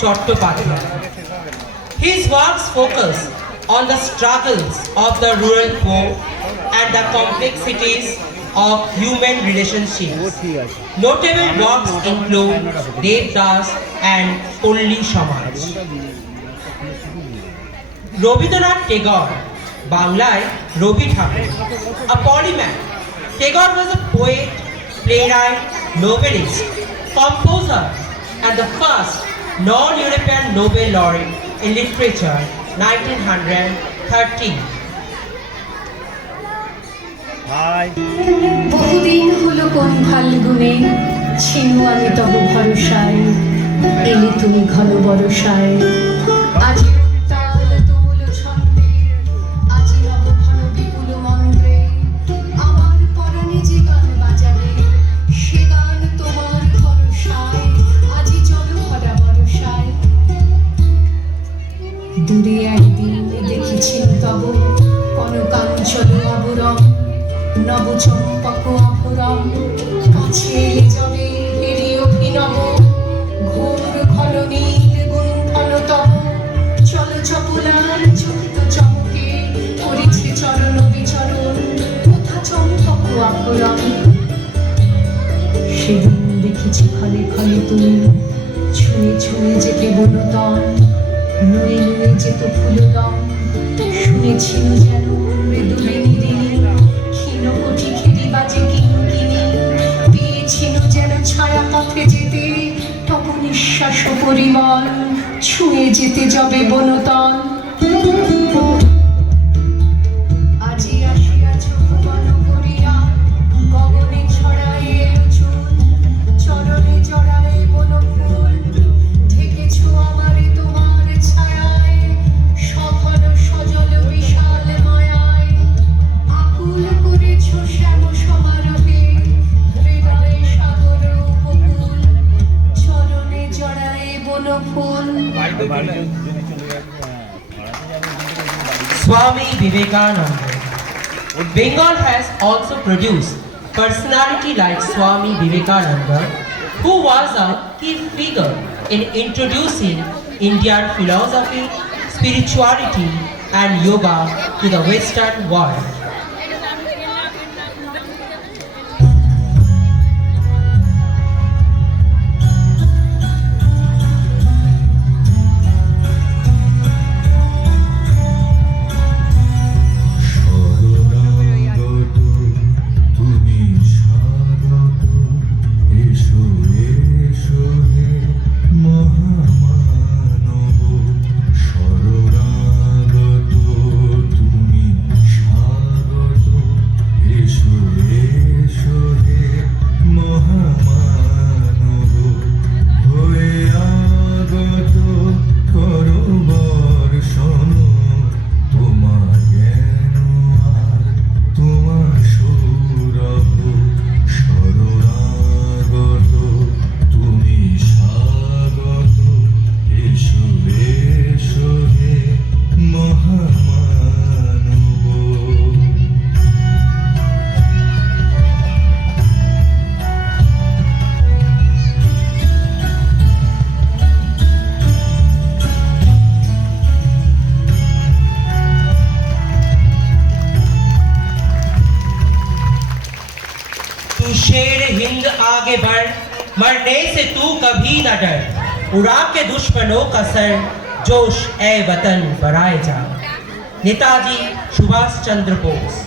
Chattopadhyay. His works focus on the struggles of the rural poor and the complexities of human relationships. Notable works include Devdas and Polli Samaj. Rabindranath Tagore, Banglaয় Rabi Thakur, a polymath. Tagore was a poet, playwright, novelist, composer, and the first non-European Nobel laureate in literature, 1913. বহুদিন হলো কোন ফাল্গুনে ছিনু আমি তব ভরসায়, এলে তুমি ঘন বরসায়। আজি উত্তাল তুমুল ছন্দে, আজি নব ঘন বিপুল মন্ত্রে, আমার পরাণে যে গান বাজাবে, সে গান তোমার ভরসায়, আজি চলো ভরা বরসায়। দূরে একদিন দেখেছি তব কনকাঞ্চল আবরণ, নবচম্পক অপরম, কাছে এলে যাবে হেরি অভিনব, ঘোর ঘন নীল গুণ্ঠন তব, চল চপলার চকিত চমকে, করেছে চরণ বিচরণ, কোথা চম্পক অপরম। সেদিন দেখেছি ক্ষণে ক্ষণে তুমি, ছুঁয়ে ছুঁয়ে যেতে বনতন, নুয়ে নুয়ে যেত ফুলদম, শুনেছিল যেন মৃদুলে নিরিনি, ক্ষীণকুটি খেরি বাজে কিঙ্কিনি, পেয়েছিল যেন ছায়া পথে যেতে, তব নিঃশ্বাস পরিমল, ছুঁয়ে যেতে যাবে বনতন। আজি আসিয়াছ ভুবন করিয়া, গগনে ছড়ায় এলো চুল, চরণে জড়ায় বনফুল, ঢেকেছ আমারে তোমার ছায়ায়, সঘন সজল বিশাল মায়ায়, আকুল করেছ শ্যাম সমারোহে, হৃদয়ে সাগর উপকূল, চরণে জড়ায় বনফুল। Swami Vivekananda. Bengal has also produced personality like Swami Vivekananda, who was a key figure in introducing Indian philosophy, spirituality, and yoga to the Western world. शेर हिंद आगे बढ़, मरने से तू कभी न डर, उड़ा के दुश्मनों का सर, जोश ए वतन बढ़ाए जा। Netaji Subhash Chandra Bose.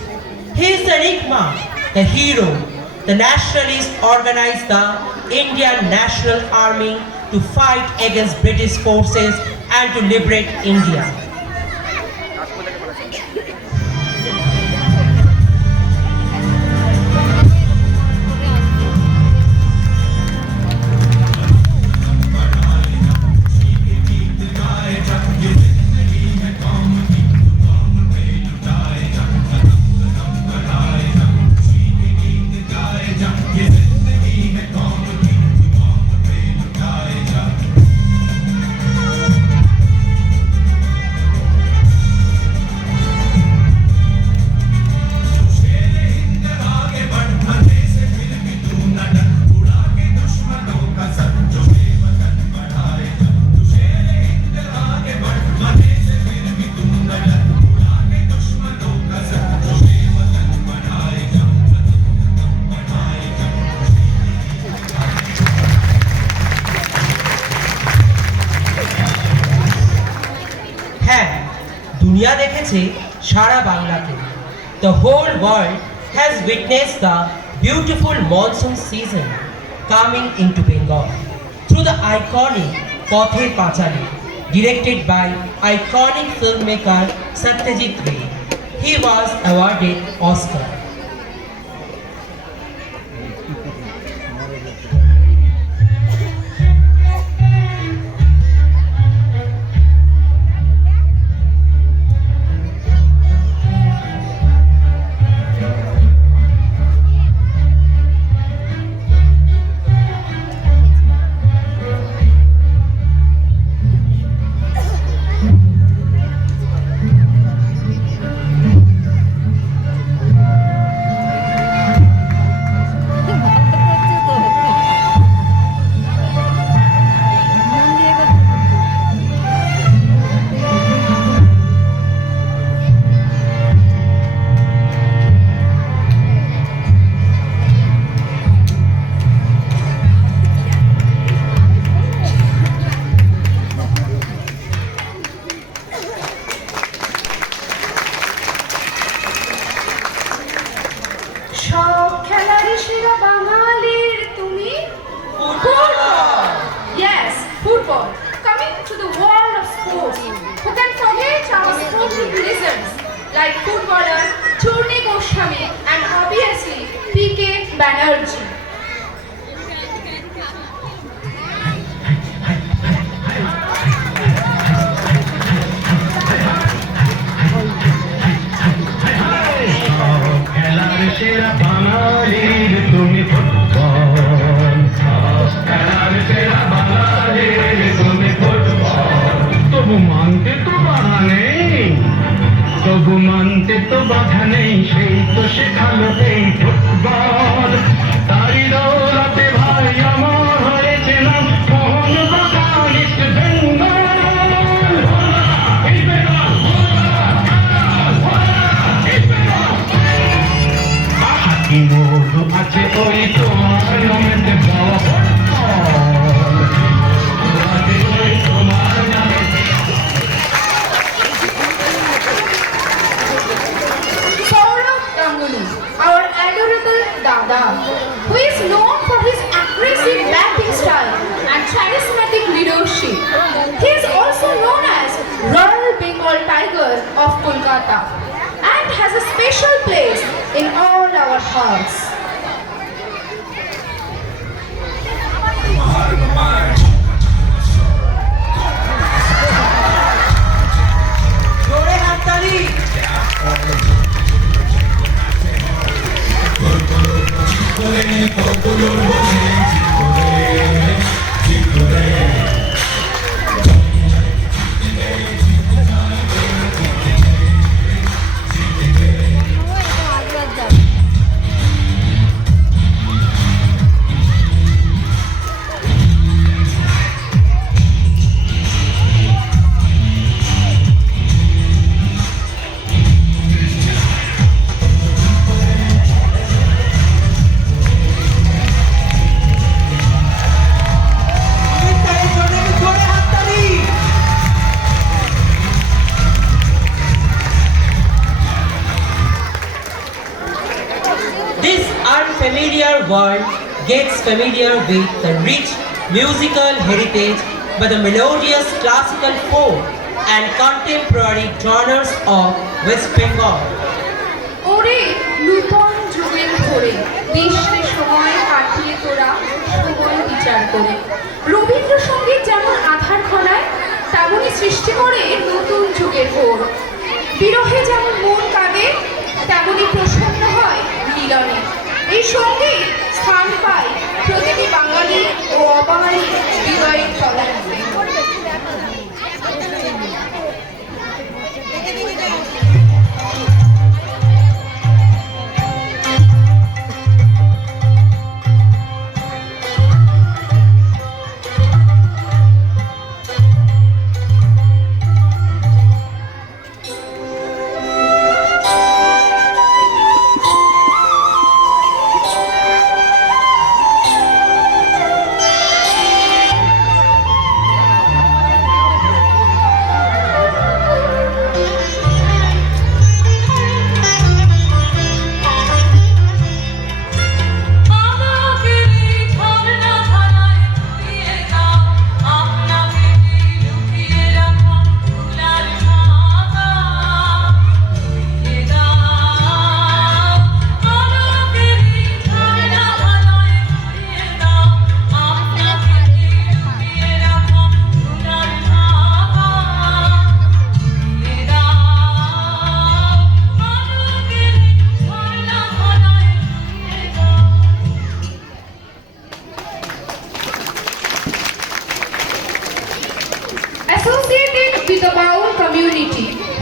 He is the enigma, the hero, the nationalist organized the Indian National Army to fight against British forces and to liberate India. দুনিয়া দেখেছে সারা বাংলাকে। The whole world has witnessed the beautiful monsoon season coming into Bengal through the iconic Pather Pachali, directed by iconic filmmaker Satyajit Ray. He was awarded Oscar. সব খেলারই সেরা বাঙালির তুমি football. Yes, football. Coming to the world of sports, who can forget our sporting legends like footballer Churni Goswami and obviously PK Banerjee. সেরা বাঙালির তুমি football, খেলার সেরা বাঙালির তুমি ফুটবল। তবু মানতে তো বাধা নেই, তবু মানতে তো বাধা নেই, সেই তো শেখালো এই ফুটবল। তারি দৌলতে ভাই আমার হয়েছে নাম মোহনবাগান ইস্ট বেঙ্গল। কি মধু আছে ওই তোমার নামেতে বাবা ফুটবল, আছে ওই তোমার নামেতে। Saurav Ganguly, our adorable Dada, who is known for his aggressive batting style and charismatic leadership. He is also known as Royal Bengal Tiger of Kolkata and has a special place in all our hearts. জোরে হাততালি। This unfamiliar world gets familiar with the rich musical heritage by the melodious classical folk and contemporary genres of West Bengal. ওরে নূতন যুগের ধরে বিশ্বে সময় কাটিয়ে তোরা সময় বিচার করে রবীন্দ্রসঙ্গীত যেমন আধার খনায় তেমনই সৃষ্টি করে নতুন যুগের ভোর। বিরহে যেমন মন কাঁদে তেমনই প্রসন্ন হয় মিলনে। এই সঙ্গীত স্থান পায় প্রতিটি বাঙালি ও অবাঙালি হৃদয়ের তলানিতে।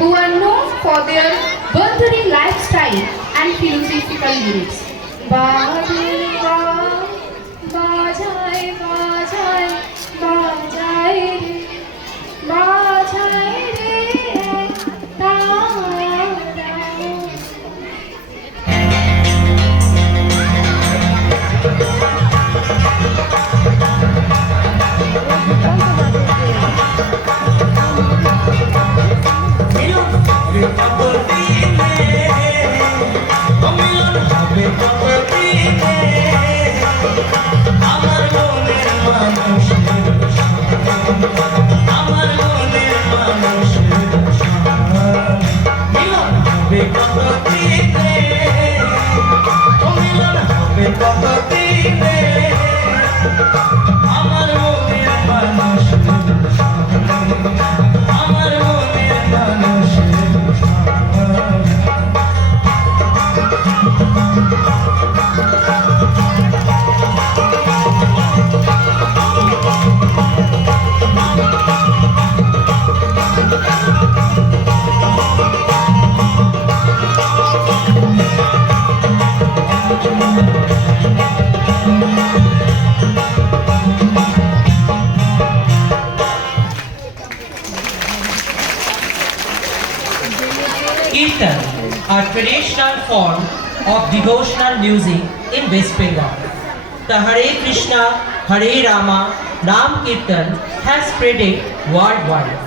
who are known for their burgeoning lifestyle and philosophical lyrics. বাজে বাজায় বাজায় বাজায় রে বাজায় রে তারা। Kirtan, a traditional form of devotional music in West Bengal. The Hare Krishna, Hare Rama, Nam Kirtan has spreaded worldwide.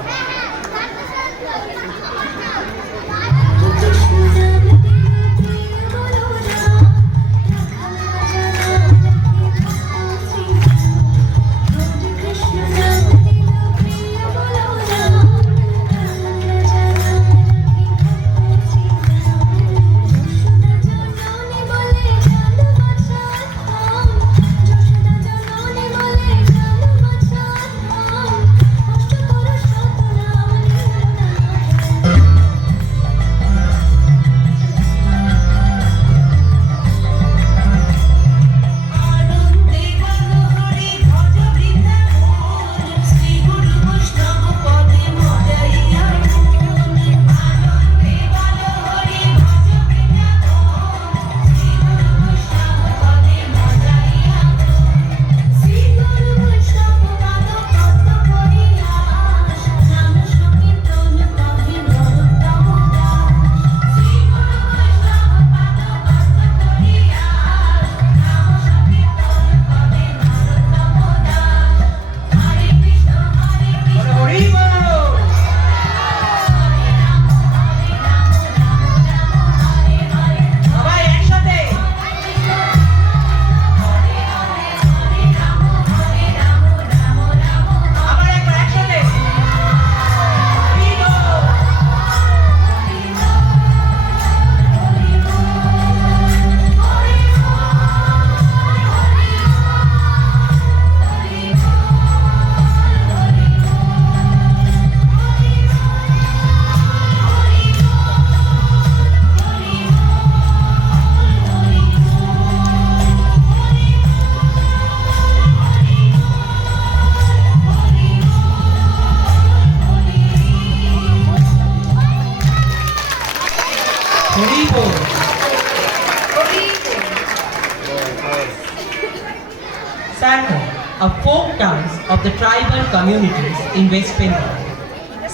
Santhal, a folk dance of the tribal communities in West Bengal.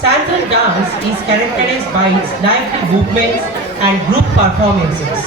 Santhal dance is characterized by its lively movements and group performances.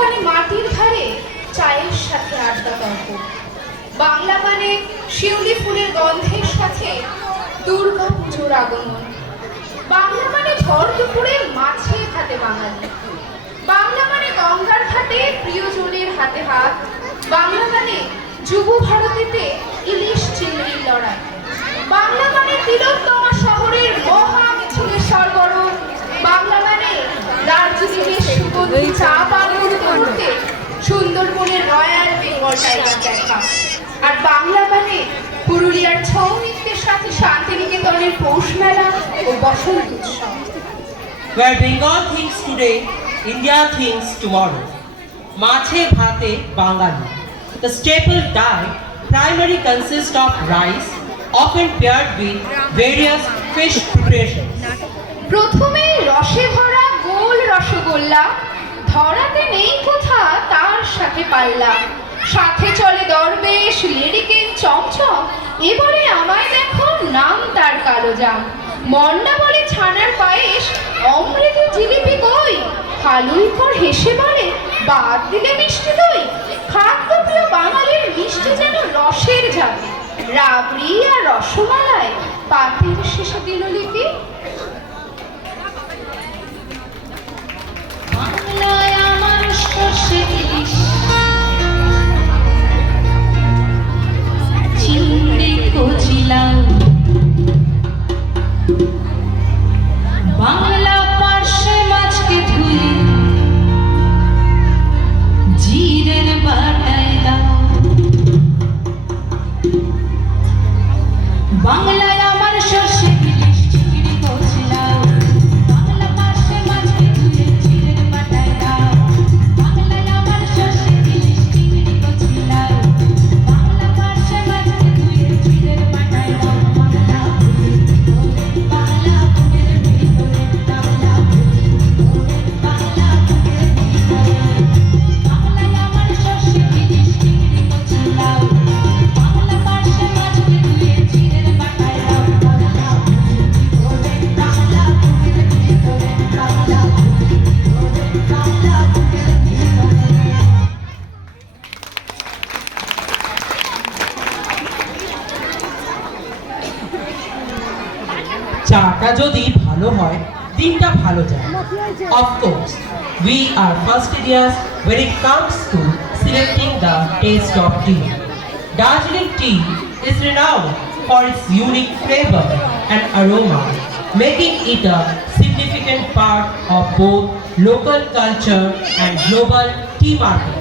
মানে মাটির ধারে চায়ের সাথে আড্ডা তর্ক, বাংলা মানে শিউলি ফুলের গন্ধের সাথে দুর্গা পুজোর আগমন, বাংলা মানে ভর দুপুরে মাছে ভাতে বাঙালি, বাংলা মানে গঙ্গার ঘাটে প্রিয়জনের হাতে হাত, বাংলা মানে যুব ভারতীতে ইলিশ চিংড়ির লড়াই, বাংলা মানে তিলোত্তমা শহরের মহা মিছিলের সরগরম, বাংলা মানে দার্জিলিংয়ের সুগন্ধি চা পান করতে করতে সুন্দরবনের রয়্যাল বেঙ্গল টাইগার দেখা, আর বাংলা মানে পুরুলিয়ার ছৌ নৃত্যের সাথে শান্তিনিকেতনের পৌষ মেলা ও বসন্ত উৎসব। Where Bengal thinks today, India thinks tomorrow. Mache bhate Bangali. The staple diet primarily consists of rice, often paired with various fish preparations. প্রথমে রসে ভরা গোল রসগোল্লা, ধরাতে নেই কোথা তার সাথে পাল্লা, সাথে চলে দরবেশ লেডিকেন চমচম, এবারে আমায় দেখো নাম তার কালো জাম, মন্ডা বলে ছানার পায়েস, অমৃত জিলিপি কই, হালুই কর হেসে বলে বাদ দিলে মিষ্টি দই, খাদ্যপ্রিয় বাঙালির মিষ্টি যেন রসের যাবে, রাবড়ি আর রসমালাই পাতের শেষে দিল লিপি। বাংলায় আমার সর্ষে ইলিশ, চিংড়ি কচিলাম, বাংলা পার্শ্বে মাছকে ধুয়ে জিরের বাটায় দাও, বাংলায় আমার সর্ষে ইলিশ চিংড়ি কচিলাম, বাংলা পার্শ্বে মাছকে ধুয়ে জিরের বাটায় দাও, বাংলায় আমার সর্ষে ইলিশ চিংড়ি কচিলাম, বাংলা পার্শ্বে মাছকে ধুয়ে জিরের বাটায় দাও, বাংলা বুকের ভিতরে, বাংলা বুকের ভিতরে, বাংলায় আমার সর্ষে ইলিশ চিংড়ি কচিলাম, বাংলা পার্শ্বে মাছকে ধুয়ে জিরের বাটায় দাও, বাংলা বুকের ভিতরে, বাংলা বুকের ভিতরে। চাটা যদি ভালো হয় দিনটা ভালো যায়। Of course, we are fastidious when it comes to selecting the taste of tea. Darjeeling tea is renowned for its unique flavor and aroma, making it a significant part of both local culture and global tea markets.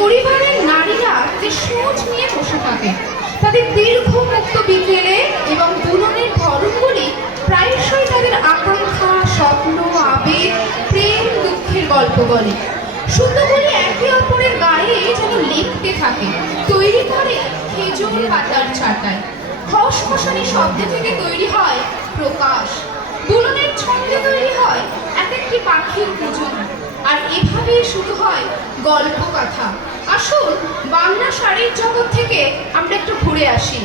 পরিবারের নারীরা যে সোচ নিয়ে বসে থাকে, তাদের দীর্ঘ মুক্ত বিকেলে এবং বুননের ধরনগুলি প্রায়শই তাদের আকাঙ্ক্ষা, স্বপ্ন, আবেগ, প্রেম, দুঃখের গল্প বলে। সুতোগুলি একে অপরের গায়ে যেন লিখতে থাকে, তৈরি করে খেজুর পাতার চাটায়। খসখসানি শব্দ থেকে তৈরি হয় প্রকাশ, বুননের ছন্দে তৈরি হয় এক একটি পাখির কুজন, আর এভাবেই শুরু হয় গল্প কথা। আসুন বাংলা শাড়ির জগৎ থেকে আমরা একটু ঘুরে আসি।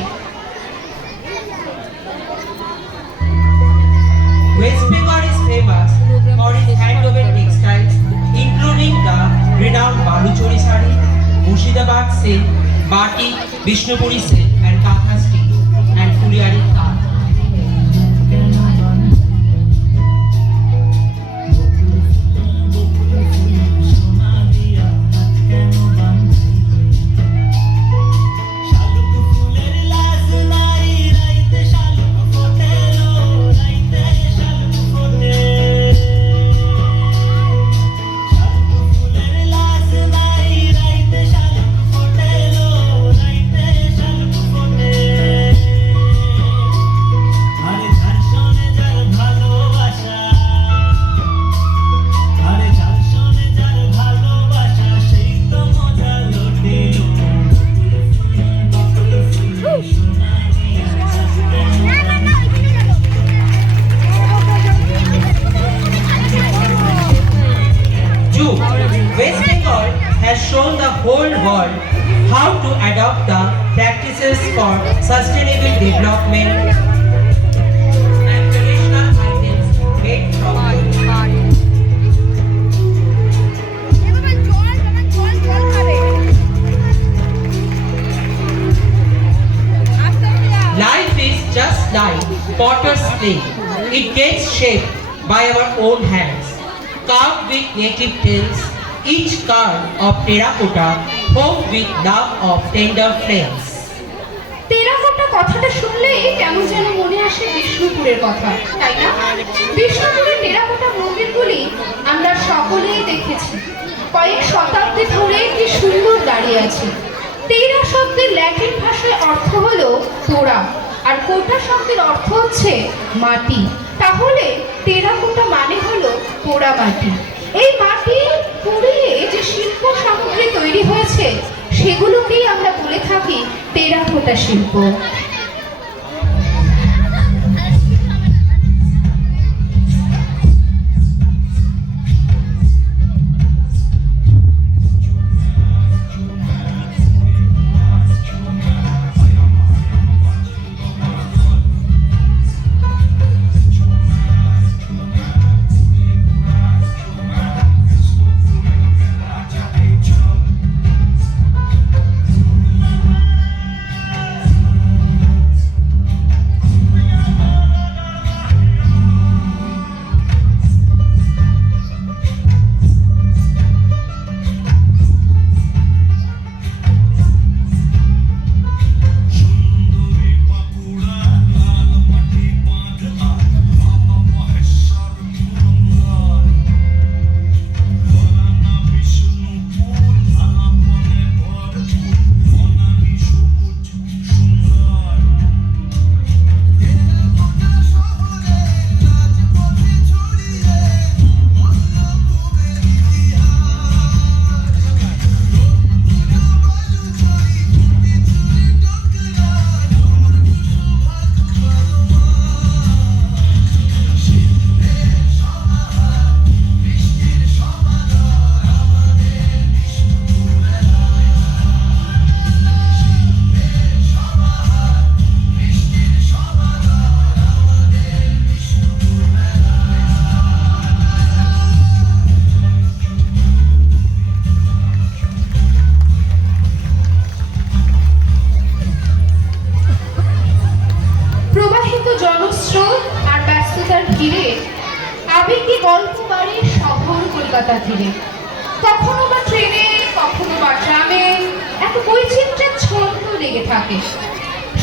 West Bengal is famous for its hand-woven textiles, including the renowned Baluchari sari, Murshidabad silk, batik, Bishnupuri silk, and Katha steel, and Fuliari cloth. West Bengal has shown the whole world how to adopt the practices for sustainable development and traditional items made from Life is just like potter's clay. It gets shaped by our own hands, carved with native tales, each card of terracotta, home with love of tender flames. Terracotta কথাটা শুনলেই কেমন যেন মনে আসে বিষ্ণুপুরের কথা, তাই না? বিষ্ণুপুরের টেরাকোটা মন্দিরগুলি আমরা সকলেই দেখেছি। কয়েক শতাব্দী ধরে কি সুন্দর দাঁড়িয়ে আছে। টেরা শব্দের ল্যাটিন ভাষায় অর্থ হলো তোড়া, আর কোটা শব্দের অর্থ হচ্ছে মাটি। তাহলে টেরাকোটা মানে হলো পোড়া মাটি। এই মাটি পুড়িয়ে যে শিল্প সামগ্রী তৈরি হয়েছে সেগুলোকেই আমরা বলে থাকি টেরাকোটা শিল্প। কলকাতা ঘিরে, কখনো বা ট্রেনে, কখনো বা ট্রামে এক বৈচিত্র্যের ছন্দ লেগে থাকে।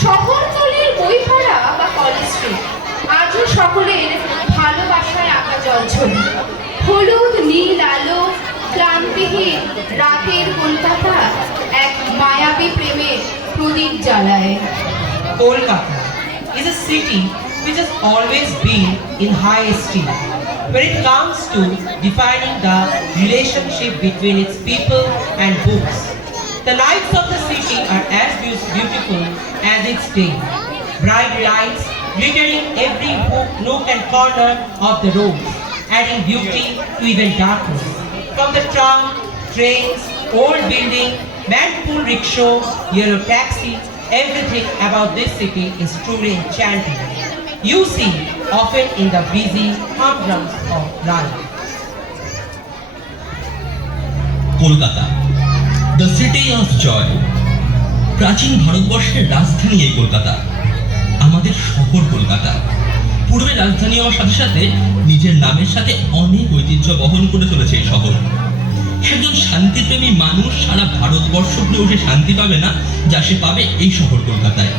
শহরতলির বইপাড়া বা কলেজ স্ট্রিট আজও সকলের ভালোবাসায় আঁকা জলছবি। হলুদ নীল আলো, ক্লান্তিহীন রাতের কলকাতা এক মায়াবী প্রেমের প্রদীপ জ্বালায়। Kolkata is a city which has always been in high esteem when it comes to defining the relationship between its people and books. The nights of the city are as beautiful as its day. Bright lights glittering every nook and corner of the roads, adding beauty to even darkness. From the tram, trains, old building, man-pulled rickshaw, yellow taxi, everything about this city is truly enchanting. You see often in the busy humdrums of life. Kolkata, the city of joy. প্রাচীন ভারতবর্ষের রাজধানী এই কলকাতা, আমাদের শহর কলকাতা। পূর্বে রাজধানী হওয়ার সাথে সাথে নিজের নামের সাথে অনেক ঐতিহ্য বহন করে চলেছে এই শহর। একজন শান্তিপ্রেমী মানুষ সারা ভারতবর্ষ ঘুরেও সে শান্তি পাবে না যা সে পাবে এই শহর কলকাতায়।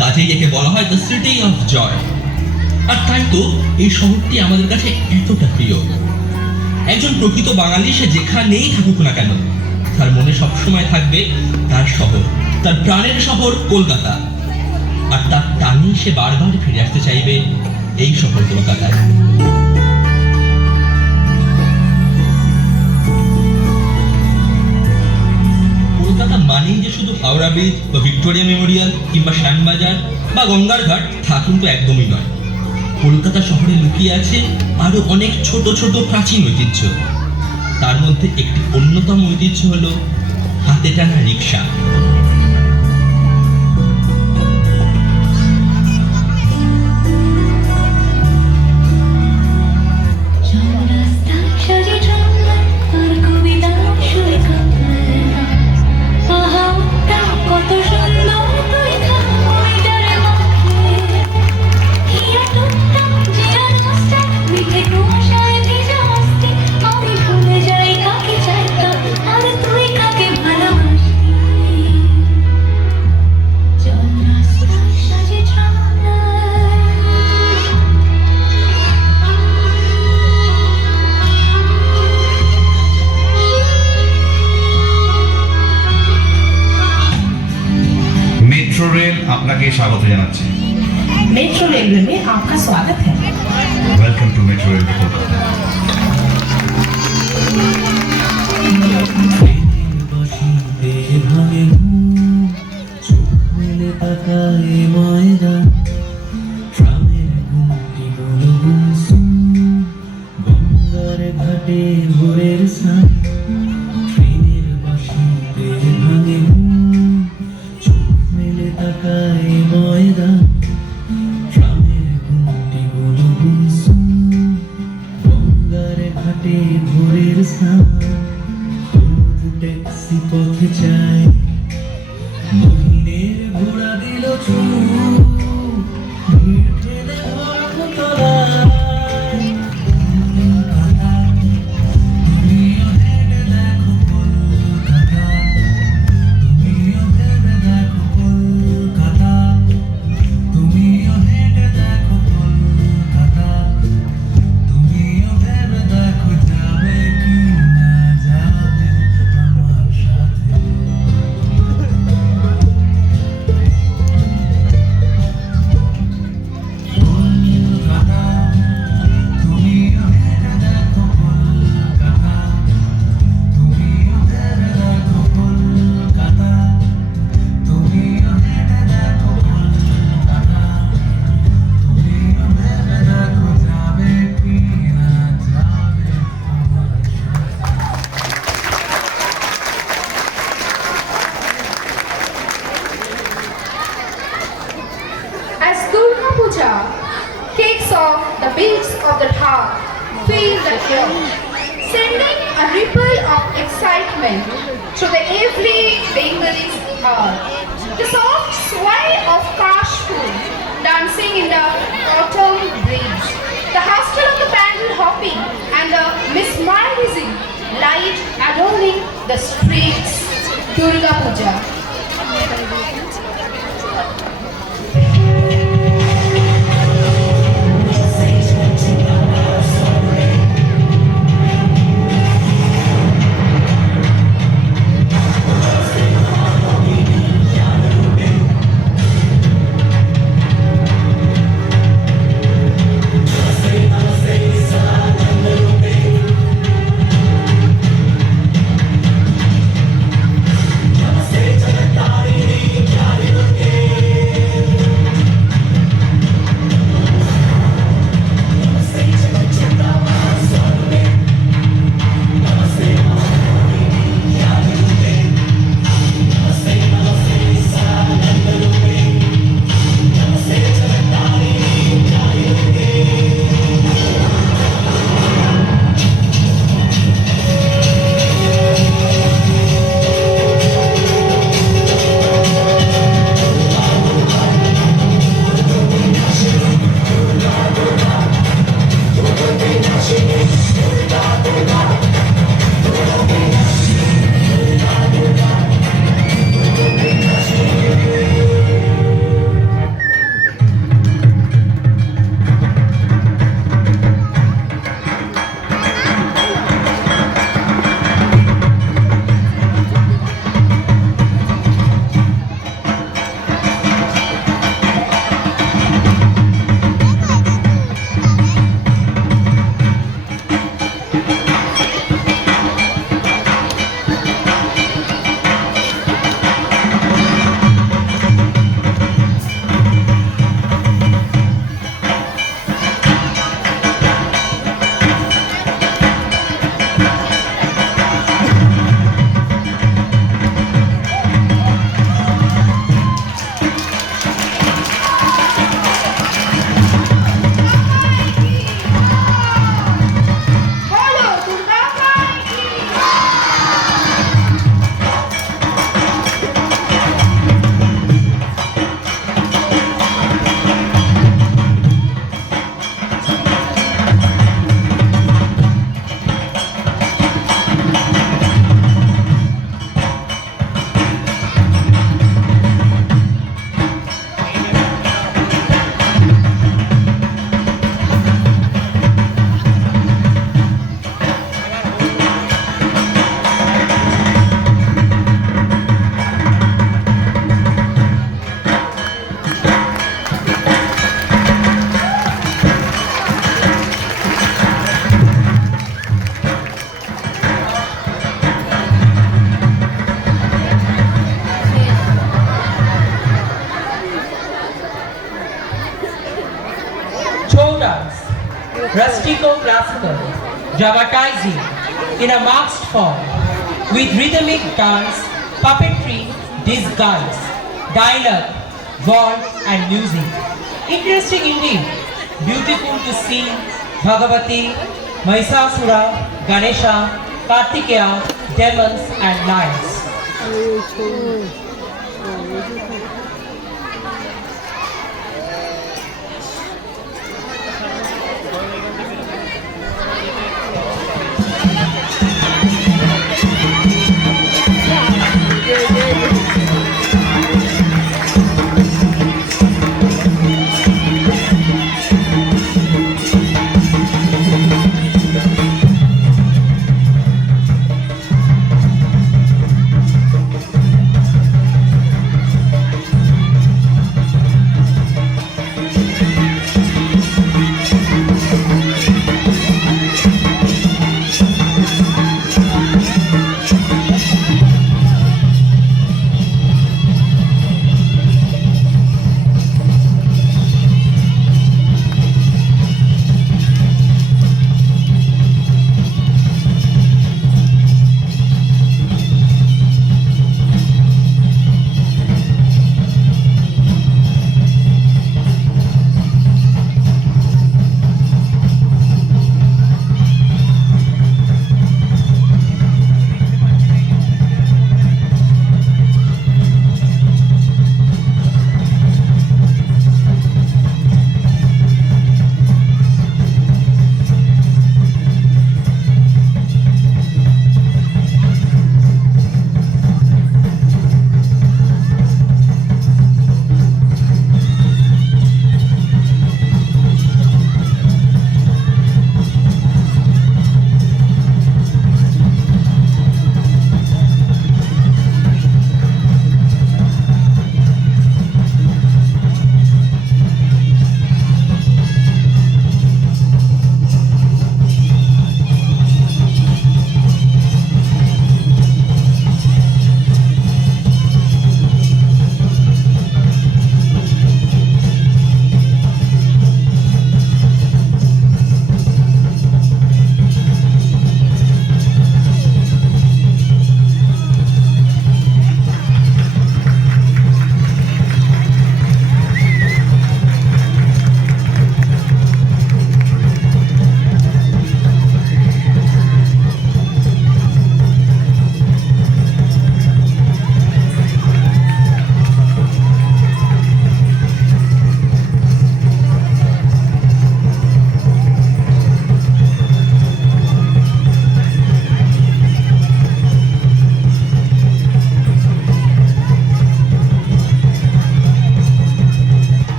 কাজেই একে বলা হয় দ্য সিটি অফ জয়। আর তাই তো এই শহরটি আমাদের কাছে এতটা প্রিয়। একজন প্রকৃত বাঙালি সে যেখানেই থাকুক না কেন, তার মনে সবসময় থাকবে তার শহর, তার প্রাণের শহর কলকাতা। আর তার টানেই সে বারবার ফিরে আসতে চাইবে এই শহর কলকাতায়। কলকাতা মানেই যে শুধু হাওড়া ব্রিজ বা ভিক্টোরিয়া মেমোরিয়াল কিংবা শ্যামবাজার বা গঙ্গার ঘাট তা কিন্তু একদমই নয়। কলকাতা শহরে লুকিয়ে আছে আরো অনেক ছোট ছোট প্রাচীন ঐতিহ্য। তার মধ্যে একটি অন্যতম ঐতিহ্য হলো হাতে টানা রিক্সা। मेट्रो रेल আপনাকে স্বাগত জানাচ্ছে। मेट्रो रेलवे में आपका स्वागत है। Welcome to metro rail Kolkata. Taxi পথে চাই মহিনের ঘোড়া দিল ভিড় ঠেলে তলায় তুমিও হেঁটে দেখো কলকাতা, তুমিও ভেবে দেখো কলকাতা, তুমিও হেঁটে দেখো কলকাতা, তুমিও ভেবে দেখো যাবে কি না যাবে আমার সাথে। কলকাতা, তুমিও হেঁটে দেখো কলকাতা, তুমিও ভেবে দেখো কলকাতা, তুমিও হেঁটে দেখো কলকাতা, তুমিও ভেবে দেখো যাবে কি না যাবে আমার সাথে। As Durga Puja kicks off, the beats of the heart fill the air, sending a ripple of excitement through the every Bengali's heart. The soft sway of Kashmir dancing in the autumn breeze, the hustle of the pandal hopping and the mesmerizing light adorning the streets. Durga Puja. rustico-classical, dramatizing in a masked form with rhythmic dance, puppetry, disguise, dialogue, war and music. Interesting indeed, beautiful to see Bhagavati, Mahishasura, Ganesha, Kartikeya, demons and lions.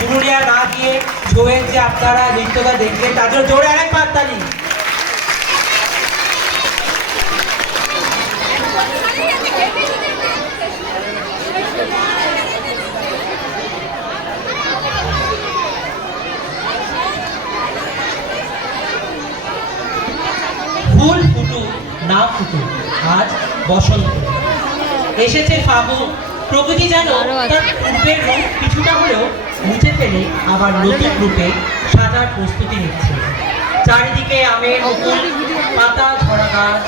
Purulia না গিয়ে ছোঁয়ের যে আপনারা নৃত্যটা দেখবেন তার জন্য জোরে আরেক হাততালি। ফুল ফুটুক না ফুটুক, আজ বসন্ত এসেছে ফাগুন। প্রকৃতি যেন তার পূর্বের রূপ কিছুটা হলেও মুছে ফেলে আবার নতুন রূপে সাজার প্রস্তুতি নিচ্ছে। চারিদিকে আমের মুকুল, পাতা ঝরা গাছ,